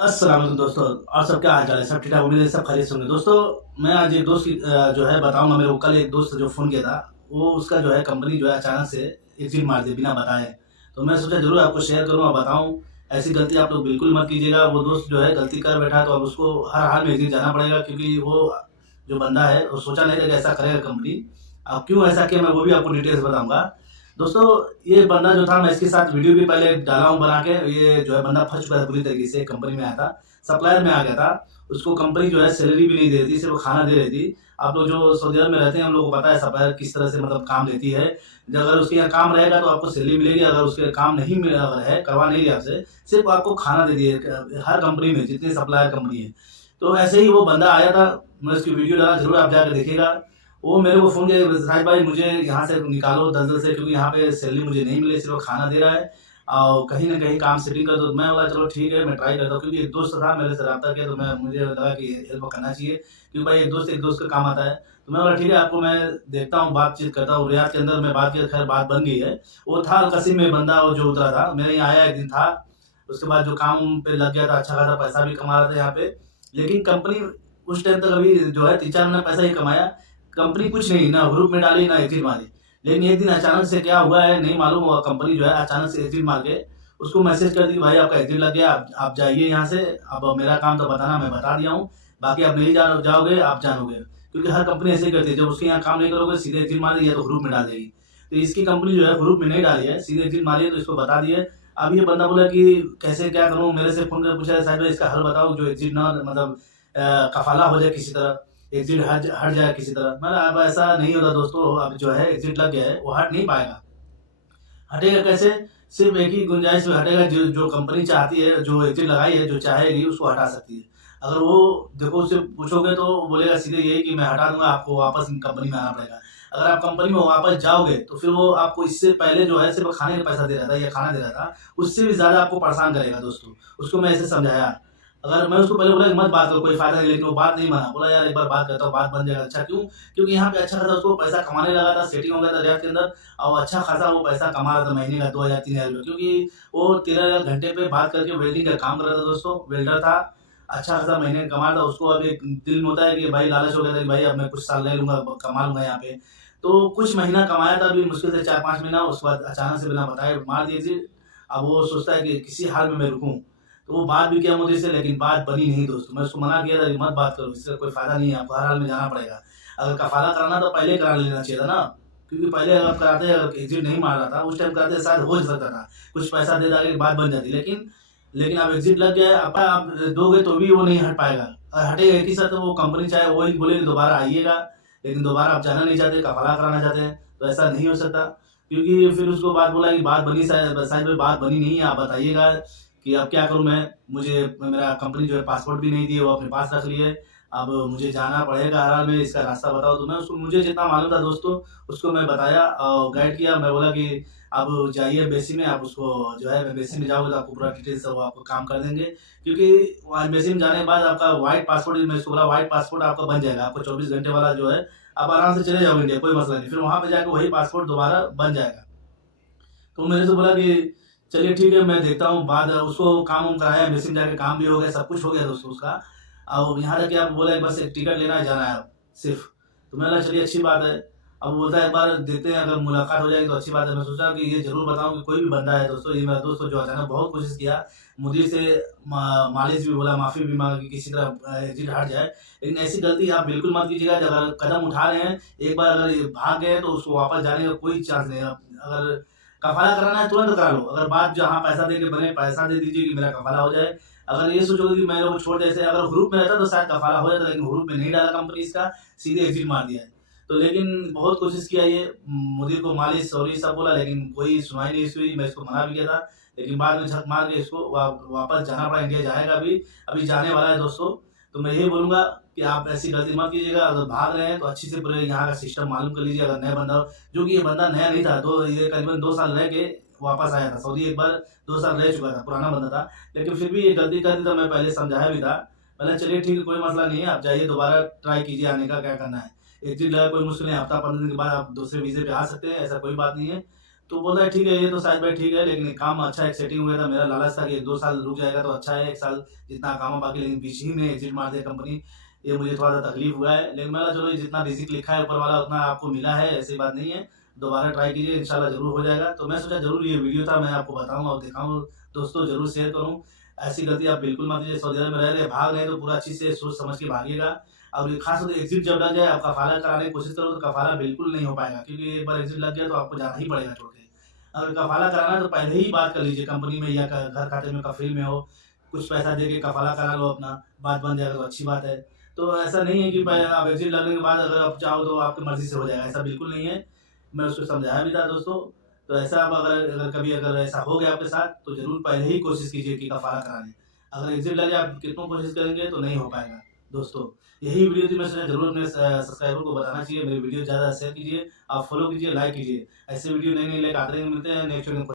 अस्सलाम वालेकुम दोस्तों। और सब क्या हाल चाल है? सब ठीक ठाक? उम्मीद है सब खैरियत से होंगे। दोस्तों, मैं आज एक दोस्त की जो है बताऊंगा। मेरे को कल एक दोस्त जो फ़ोन किया था, वो उसका जो है कंपनी जो है अचानक से एग्ज़िट मार दी बिना बताए। तो मैं सोचा ज़रूर आपको शेयर करूँ और बताऊँ। ऐसी गलती आप लोग बिल्कुल मत कीजिएगा। वो दोस्त जो है गलती कर बैठा है, तो अब उसको हर हाल में एग्ज़िट जाना पड़ेगा, क्योंकि वो जो बंदा है वो सोचा नहीं था कि ऐसा करेगा कंपनी। अब क्यों ऐसा किया मैं वो भी आपको डिटेल से बताऊँगा। दोस्तों, ये बंदा जो था, मैं इसके साथ वीडियो भी पहले डाला हूँ बना के। ये जो है बंदा फँस चुका है बुरी तरीके से। कंपनी में आया था, सप्लायर में आ गया था। उसको कंपनी जो है सैलरी भी नहीं दे रही थी, सिर्फ़ खाना दे रही थी। आप लोग जो सऊदी अरब में रहते हैं, हम लोगों को पता है सप्लायर किस तरह से मतलब काम लेती है। अगर उसके यहाँ काम रहेगा तो आपको सैलरी मिलेगी, अगर उसके काम नहीं मिला अगर है, करवा नहीं रही आपसे, सिर्फ़ आपको खाना दे दिए हर कंपनी में जितनी सप्लायर कंपनी है। तो ऐसे ही वो बंदा आया था, मैं उसकी वीडियो डाला, ज़रूर आप जाकर देखिएगा। वो मेरे को फ़ोन किया, "साहिब भाई, मुझे यहाँ से निकालो दलदल से, क्योंकि यहाँ पे सैलरी मुझे नहीं मिली, सिर्फ़ खाना दे रहा है और कहीं न कहीं काम सेटिंग कर दो।" मैं बोला चलो ठीक है, मैं ट्राई करता हूँ, क्योंकि एक दोस्त था मेरे से राब्ता किया, तो मुझे लगा कि हेल्प करना चाहिए, क्योंकि भाई एक दोस्त का काम आता है। तो मैं बोला ठीक है, आपको मैं देखता हूँ, बातचीत करता हूँ। रियाद के अंदर मैं बात किया, खैर बात बन गई है। वो था अल-कसीम में बंदा, वो जो उतरा था, मेरे यहाँ आया एक दिन था। उसके बाद जो काम पे लग गया था, अच्छा खासा पैसा भी कमा रहा था यहाँ पे। लेकिन कंपनी उस टाइम तक अभी जो है 3-4 महीना पैसा ही कमाया। कंपनी कुछ नहीं, ना ग्रुप में डाली, ना एग्जिट मारी। लेकिन एक दिन अचानक से क्या हुआ है नहीं मालूम, और कंपनी जो है अचानक से एग्जिट मार के उसको मैसेज कर दी कि भाई आपका एग्जिट लग गया, आप जाइए यहाँ से। अब मेरा काम तो बताना, मैं बता दिया हूँ। बाकी आप नहीं जाओगे, आप जानोगे। क्योंकि हर कंपनी ऐसे ही करती है, जब उसके यहाँ काम नहीं करोगे सीधे एग्जिट मार देगी, या तो ग्रुप में डाल देगी। तो इसकी कंपनी जो है ग्रुप में नहीं डाली है, सीधे एग्जिट मारी है, तो इसको बता दिए। अब ये बंदा बोला कि कैसे क्या करूँ, मेरे से फ़ोन करके पूछा, साहब इसका हल बताओ जो एग्जिट ना मतलब कफ़ाला हो जाए किसी तरह, एग्जिट हट हट जाए किसी तरह। मतलब अब ऐसा नहीं होता दोस्तों, अब जो है एग्जिट लग गया है, वो हट नहीं पाएगा। हटेगा कैसे? सिर्फ़ एक ही गुंजाइश में हटेगा, जो जो कंपनी चाहती है, जो एग्जिट लगाई है, जो चाहेगी उसको हटा सकती है। अगर वो देखो उससे पूछोगे तो वो बोलेगा सीधे यही कि मैं हटा दूँगा, आपको वापस कंपनी में आना पड़ेगा। अगर आप कंपनी में वापस जाओगे तो फिर वो आपको इससे पहले जो है सिर्फ़ खाने का पैसा दे रहा था या खाना दे रहा था, उससे भी ज़्यादा आपको परेशान करेगा दोस्तों। उसको मैं ऐसे समझाया। अगर मैं उसको पहले बोला कि मत बात करो, कोई फ़ायदा नहीं, लेकिन वो बात नहीं माना। बोला यार एक बार बात करता हूँ, बात बन जाएगा। अच्छा क्यों? क्योंकि यहाँ पे अच्छा खासा उसको पैसा कमाने लगा था, सेटिंग हो गया था रियाद के अंदर। और अच्छा खासा वो पैसा कमा रहा था महीने का 2000-3000 रुपए, क्योंकि वो 13,000 घंटे पे बात करके वेल्डिंग का काम कर रहा था दोस्तों, वेल्डर था। अच्छा खासा महीने का कमा रहा था। उसको अब एक दिल में होता है कि भाई लालच हो गया था कि भाई अब मैं कुछ साल रह लूँगा, कमा लूँगा यहाँ पे। तो कुछ महीना कमाया था अभी मुश्किल से 4-5 महीना, उसके बाद अचानक से बिना बताए मार दी एग्ज़िट। अब वो सोचता है कि किसी हाल में मैं रुकूँ। तो वो बात भी किया मुझे से, लेकिन बात बनी नहीं दोस्तों। मैं उसको मना किया था कि मत बात करो, इससे कोई फ़ायदा नहीं है, आपको हर हाल में जाना पड़ेगा। अगर कफ़ाला कराना तो पहले करा लेना चाहिए था ना। क्योंकि पहले अगर कराते, अगर एग्ज़िट नहीं मार रहा था, उस टाइम कराते शायद हो सकता था। कुछ पैसा दे दाके बात बन जाती। लेकिन अब एग्ज़िट लग गया है, अब आप दोगे तो भी वो नहीं हट पाएगा। और हटेगा एक ही साथ, तो वो कंपनी चाहे वही बोले दोबारा आइएगा, लेकिन दोबारा आप जाना नहीं चाहते, कफ़ाला कराना चाहते हैं, तो ऐसा नहीं हो सकता। क्योंकि फिर उसको बात बोला कि बात बनी, शायद शायद भाई बात बनी नहीं है, आप बताइएगा कि अब क्या करूँ मैं? मुझे मेरा कंपनी जो है पासपोर्ट भी नहीं दी है, वो अपने पास रख ली है। अब मुझे जाना पड़ेगा हर हाल में, इसका रास्ता बताओ। तो मैं उसको, मुझे जितना मालूम था दोस्तों, उसको मैं बताया और गाइड किया। मैं बोला कि आप जाइए एम्बेसी में, आप उसको जो है एम्बेसी में जाओगे तो आपको पूरा डिटेल्स से वो आपको काम कर देंगे। क्योंकि वहाँ एम्बेसी में जाने के बाद आपका व्हाइट पासपोर्ट, मैं उसको बोला व्हाइट पासपोर्ट आपका बन जाएगा। आपको 24 घंटे वाला जो है, आप आराम से चले जाओगे इंडिया, कोई मसला नहीं। फिर वहाँ पे जाके वही पासपोर्ट दोबारा बन जाएगा। तो मेरे से बोला कि चलिए ठीक है, मैं देखता हूँ। बाद उसको काम वाम कराया, एम्बेसी में जाके काम भी हो गया, सब कुछ हो गया दोस्तों उसका। और यहाँ तक कि आप बोला बस एक टिकट लेना है, जाना है अब सिर्फ़। तो मैंने बोला चलिए अच्छी बात है। अब बोलता है एक बार देखते हैं, अगर मुलाकात हो जाएगी तो अच्छी बात है। मैं सोचा कि ये ज़रूर बताऊँ कि कोई भी बंदा है दोस्तों, ये मेरा दोस्त जो अचानक बहुत कोशिश किया, मुदीर से मालिश भी बोला, माफ़ी भी माँगी कि किसी तरह एग्ज़िट हट जाए। लेकिन ऐसी गलती आप बिल्कुल मत कीजिएगा। जब अगर कदम उठा रहे हैं, एक बार अगर ये भाग गए तो उसको वापस जाने का कोई चांस नहीं है। अगर कफ़ाला कराना है तुरंत करा लो। अगर बात जहाँ पैसा दे के बने, पैसा दे दीजिए कि मेरा कफ़ाला हो जाए। अगर ये सोचोगे कि मैं लोग छोड़ दे, जैसे अगर ग्रुप में रहता तो शायद कफ़ाला हो जाता, लेकिन ग्रुप में नहीं डाला कंपनी इसका, सीधे एग्ज़िट मार दिया है। तो लेकिन बहुत कोशिश किया ये, मुदीर को मालिश सॉरी सब बोला, लेकिन कोई सुनवाई नहीं हुई। मैं इसको मना भी किया था, लेकिन बाद में झक मार के इसको वापस जाना पड़ा। इंडिया जाएगा अभी जाने वाला है दोस्तों। तो मैं यही बोलूँगा कि आप ऐसी गलती मत कीजिएगा। अगर भाग रहे हैं तो अच्छे से पूरे यहाँ का सिस्टम मालूम कर लीजिए। अगर नया बंदा हो, जो कि ये बंदा नया नहीं था, ये करीबन 2 साल रह के वापस आया था सऊदी। एक बार 2 साल रह चुका था, पुराना बंदा था। लेकिन फिर भी ये गलती कर दी, तो मैं पहले समझाया भी था। मैंने चलिए ठीक है, कोई मसला नहीं है, आप जाइए दोबारा ट्राई कीजिए आने का, क्या करना है। एग्ज़िट लगा कोई मुश्किल नहीं, हफ्ता 15 दिन के बाद आप दूसरे वीज़े पे आ सकते हैं, ऐसा कोई बात नहीं है। तो बोल रहा है ठीक है, ये तो शायद भाई ठीक है, लेकिन काम अच्छा एक सेटिंग हुआ था। मेरा लालच था कि 1-2 साल रुक जाएगा तो अच्छा है, 1 साल जितना काम है बाकी, लेकिन बीच ही में एग्ज़िट मार दिया कंपनी। ये मुझे थोड़ा-सा तकलीफ़ हुआ है, लेकिन मैं बोला चलो जितना रिज़िक लिखा है ऊपर वाला उतना आपको मिला है, ऐसी बात नहीं है। दोबारा ट्राई कीजिए, इंशाल्लाह ज़रूर हो जाएगा। तो मैं सोचा ज़रूर ये वीडियो था मैं आपको बताऊँ और दिखाऊँ, दोस्तों ज़रूर शेयर करूँ। ऐसी गलती आप बिल्कुल मत कीजिए, सऊदी अरब में रह रहे हैं, भाग रहे हैं तो पूरा अच्छे से सोच समझ के भागिएगा। और खास तौर से एग्ज़िट जब लग जाए, आप कफ़ाला कराने की कोशिश करो तो कफ़ाला बिल्कुल नहीं हो पाएगा, क्योंकि एक बार एग्ज़िट लग गया तो आपको जाना ही पड़ेगा छोड़ के। अगर कफ़ाला कराना है तो पहले ही बात कर लीजिए कंपनी में या क घर खाते में कफ़ील में हो, कुछ पैसा दे के कफ़ाला करा लो अपना, बात बन जाएगा तो अच्छी बात है। तो ऐसा नहीं है कि प आप एग्ज़िट लगने के बाद अगर आप चाहो तो आपकी मर्ज़ी से हो जाएगा, ऐसा बिल्कुल नहीं है। मैं उसको समझाया भी था दोस्तों, तो ऐसा अब अगर अगर कभी अगर ऐसा हो गया आपके साथ तो ज़रूर पहले ही कोशिश कीजिए कि कफ़ाला करा लें। अगर एग्ज़िट लगे आप कितनों कोशिश करेंगे तो नहीं हो पाएगा। दोस्तों, यही वीडियो थी, मैं सोचा ज़रूर अपने सब्सक्राइबर को बताना चाहिए। मेरी वीडियो ज़्यादा शेयर कीजिए, आप फॉलो कीजिए, लाइक कीजिए। ऐसे वीडियो नई-नई लेकर आते रहेंगे, मिलते हैं नेक्स्ट वीडियो में।